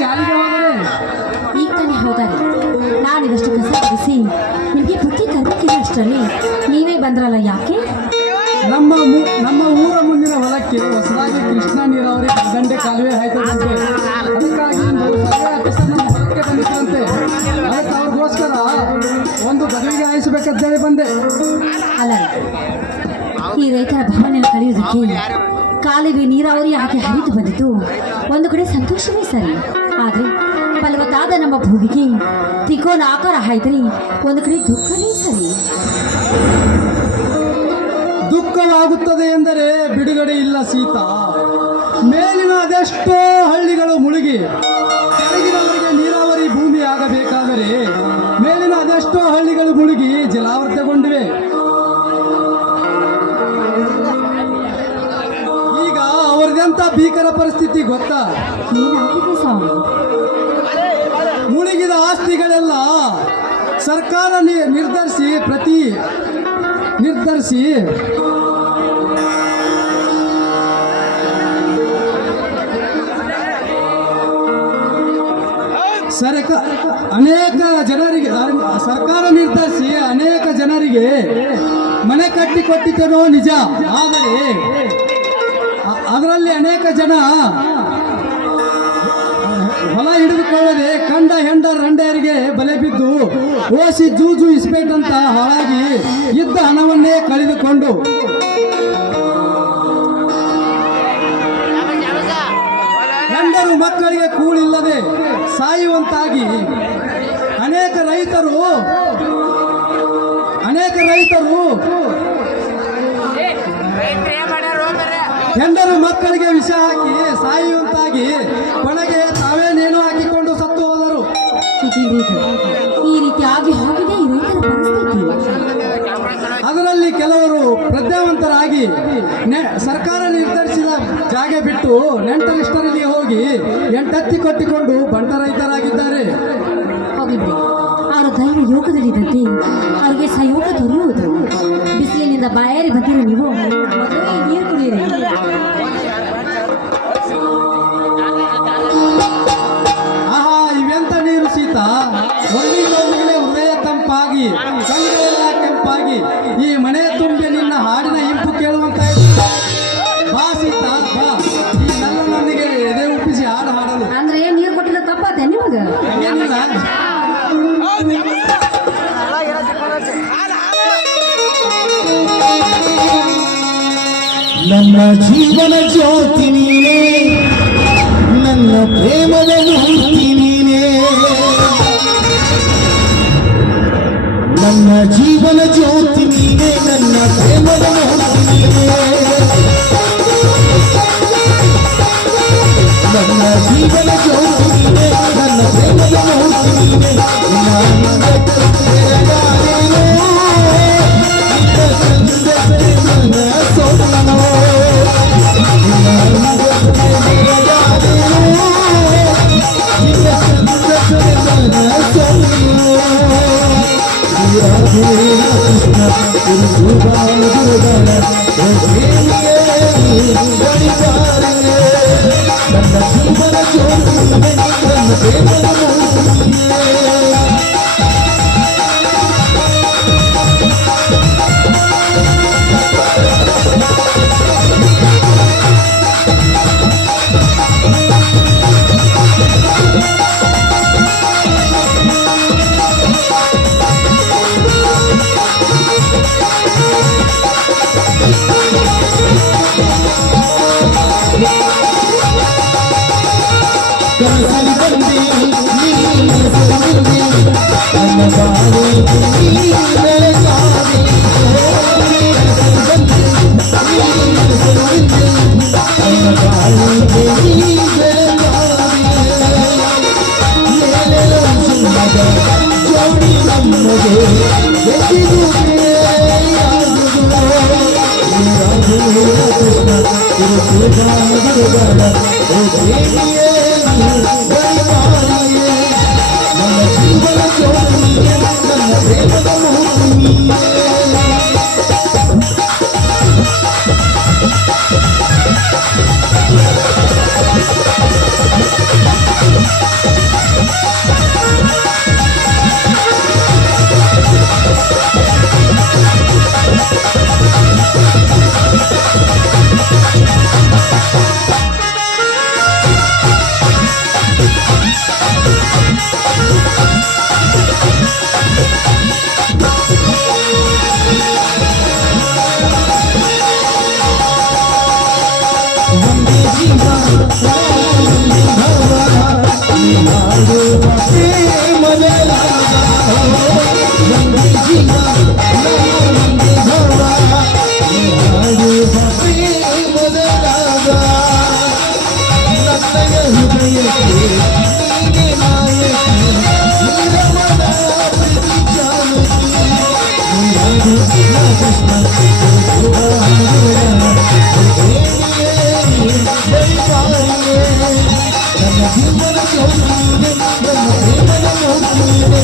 ಶಾಲೆಗೆ ಹೋದರೆ ಈಗ ತಾನೇ ಹೋಗಾರೆ ನಾನಿದಷ್ಟು ಕಸ ಗುಡಿಸಿ ನಿಮಗೆ ಬುದ್ಧಿ ಕಲಿತಿಲ್ಲ ಅಷ್ಟರಲ್ಲಿ ನೀವೇ ಬಂದ್ರಲ್ಲ ಯಾಕೆ? ನಮ್ಮ ಊರ ಮುಂದಿನ ಹೊಲಕ್ಕೆ ಹೊಸದಾಗಿ ಕೃಷ್ಣ ನೀರಾವರಿ ದಂಡೆ ಕಾಲುವೆ ಆಯ್ತದಂತೆ. ಅದಕ್ಕಾಗಿ ಸರ್ವೆ ಆಫೀಸರ್ ನಮ್ಮ ಹೊಲಕ್ಕೆ ಬಂದಿದ್ದಂತೆ. ಅದಕ್ಕೆ ಅವ್ರಿಗೋಸ್ಕರ ಒಂದು ಗದುವಿಗೆ ಹಾಯಿಸಬೇಕಂತೇಳಿ ಬಂದೆ. ಅಲ್ಲ, ಈ ರೈತರ ಭಾವನೆ ಕಳೆಯೋದಕ್ಕೆ ಕಾಲುವೆ ನೀರಾವರಿ ಹಾಕಿ ಹರಿದು ಬಂದಿದ್ದು ಒಂದು ಕಡೆ ಸಂತೋಷವೇ ಸರಿ. ಆದರೆ ಫಲವತ್ತಾದ ನಮ್ಮ ಭೂಮಿಗೆ ತ್ರಿಕೋನ ಆಕಾರ ಹಾಯ್ದರೆ ಒಂದು ಕಡೆ ದುಃಖವೇ ಸರಿ. ದುಃಖವಾಗುತ್ತದೆ ಎಂದರೆ ಬಿಡುಗಡೆ ಇಲ್ಲ ಸೀತಾ. ಮೇಲಿನ ಅದೆಷ್ಟೋ ಹಳ್ಳಿಗಳು ಮುಳುಗಿ ಕೆಳಗಿನವರಿಗೆ ನೀರಾವರಿ ಭೂಮಿ ಆಗಬೇಕಾದರೆ ಮೇಲಿನ ಅದೆಷ್ಟೋ ಹಳ್ಳಿಗಳು ಮುಳುಗಿ ಜಲಾವೃತಗೊಂಡಿವೆ. ಈಗ ಅವರಿಗೆಂತ ಭೀಕರ ಪರಿಸ್ಥಿತಿ ಗೊತ್ತಾ? ಮುಳುಗಿದ ಆಸ್ತಿಗಳೆಲ್ಲ ಸರ್ಕಾರ ನಿರ್ಧರಿಸಿ ಅನೇಕ ಜನರಿಗೆ ಸರ್ಕಾರ ನಿರ್ಧರಿಸಿ ಅನೇಕ ಜನರಿಗೆ ಮನೆ ಕಟ್ಟಿಕೊಟ್ಟಿದ್ದೇನೋ ನಿಜ. ಆದರೆ ಅದರಲ್ಲಿ ಅನೇಕ ಜನ ಹೊಲ ಹಿಡಿದುಕೊಳ್ಳದೆ ಕಂಡ ಹೆಂಡ ರಂಡೆಯರಿಗೆ ಬಲೆ ಬಿದ್ದು ಓಸಿ ಜೂಜು ಇಸ್ಪೇಟ್ ಅಂತ ಹಾಳಾಗಿ ಇದ್ದ ಹಣವನ್ನೇ ಕಳೆದುಕೊಂಡು ಹೆಂಡರು ಮಕ್ಕಳಿಗೆ ಕೂಳಿಲ್ಲದೆ ಸಾಯುವಂತಾಗಿ ಅನೇಕ ರೈತರು ಹೆಂಡರು ಮಕ್ಕಳಿಗೆ ವಿಷ ಹಾಕಿ ಸಾಯುವಂತಾಗಿ ಕೊನೆಗೆ ತಾವೇನೇನೋ ಹಾಕಿಕೊಂಡು ಸತ್ತು ಹೋದರು. ಈ ರೀತಿ ಆಗಿ ಹೋಗಿದೆ ಈ ರೈತರ ಪರಿಸ್ಥಿತಿ. ಅದರಲ್ಲಿ ಕೆಲವರು ಪ್ರಜ್ಞಾವಂತರಾಗಿ ಸರ್ಕಾರ ನಿರ್ಧರಿಸಿದ ಜಾಗ ಬಿಟ್ಟು ನೆಂಟರಿಷ್ಟರಲ್ಲಿ ಹೋಗಿ ಎಂಟತ್ತಿ ಕೊಟ್ಟಿಕೊಂಡು ಬಂಟ ರೈತರಾಗಿದ್ದಾರೆ. ಹೋಗಿಬಿಡಿ, ಅವರ ದೈವ ಯೋಗದಲ್ಲಿದ್ದಂತೆ ಅವರಿಗೆ ಸಹಯೋಗ ದೊರೆಯುವುದು. ಬಿಸಿಲಿನಿಂದ ಬಾಯಾರಿ ಬಂದಿರೋ ನೀವು ಮೊದಲೇ ನೀರು ಕುಡಿಯಿರಿ. ಆಹಾ, ಇವೆಂತ ನೀರು ಸೀತಾ! ಒಮ್ಮಿಗೆ ಹೃದಯ ತಂಪಾಗಿ ಕಣ್ಣೆಲ್ಲ ಕೆಂಪಾಗಿ ಈ ಮನೆ ತುಂಬಿ ನಿನ್ನ ಹಾಡಿನ ಇಂಪು ಕೇಳುವಂತ ಬಾ ಸೀತಾ, ಬಾ. ಈ ನನ್ನೊಂದಿಗೆ ಎದೆ ಉಪ್ಪಿಸಿ ಹಾಡು ಹಾಡಲು. ಅಂದ್ರೆ ನೀರು ಕೊಟ್ಟಿಲ್ಲ ತಪ್ಪತ್ತೆ ನಿಮಗೆ? ನನ್ನ ಜೀವನ ಜ್ಯೋತಿ ನೀನೇ, ನನ್ನ ಪ್ರೇಮದ ಮೂರ್ತಿ ನೀನೇ. ನನ್ನ ಜೀವನ ಜ್ಯೋತಿ ನೀನೇ, ನನ್ನ ಪ್ರೇಮದ ಮೂರ್ತಿ ನೀನೇ. ನನ್ನ ಜೀವನ ಜ್ಯೋತಿ ನೀನೇ, ನನ್ನ ಪ್ರೇಮದ ಮೂರ್ತಿ ನೀನೇ. ಹಾಡುವ ಪ್ರೇಮದ ರಾಗ ಗಂಗೆ ಜೀವ ನಮಗೆ ಭಾವ ಹಾಡುವ ಪ್ರೇಮದ ರಾಗ ನನ್ನಯ ಹೃದಯಕ್ಕೆ ನೀನೆ ನಾಯಕಿ ನಿರಮದ ಪ್ರೀತಿ ಜಾನಕಿ ಹಾಡು ಕೃಷ್ಣ ನನ್ನ ಜೀವನ ಚೌಕಿದೆ ನನ್ನ ಪ್ರೇಮದ ಮೌಕಿದೆ